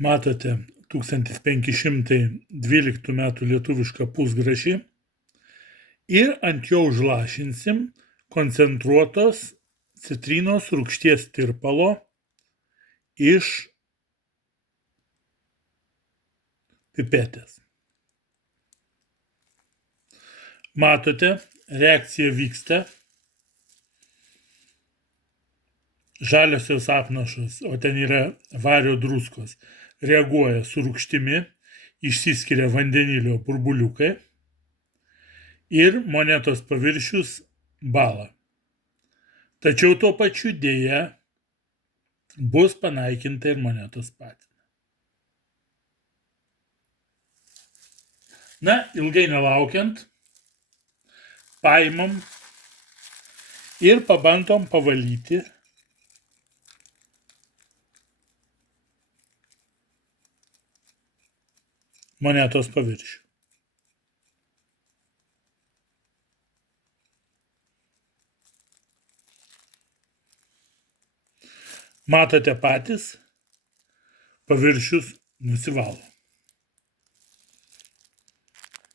Matote 1512 metų lietuvišką pusgrašį ir ant jo užlašinsim koncentruotos citrinos rūgšties tirpalo iš pipetės. Matote, reakcija vyksta. Žaliosios apnašos, o ten yra vario druskos, reaguoja su rūgštimi, išsiskiria vandenilio burbuliukai ir monetos paviršius bąla. Tačiau tuo pačiu dėja bus panaikinta ir monetos patina. Na, ilgai nelaukiant, paimam ir pabandom pavalyti monetos paviršių. Matote patys, paviršius nusivalo.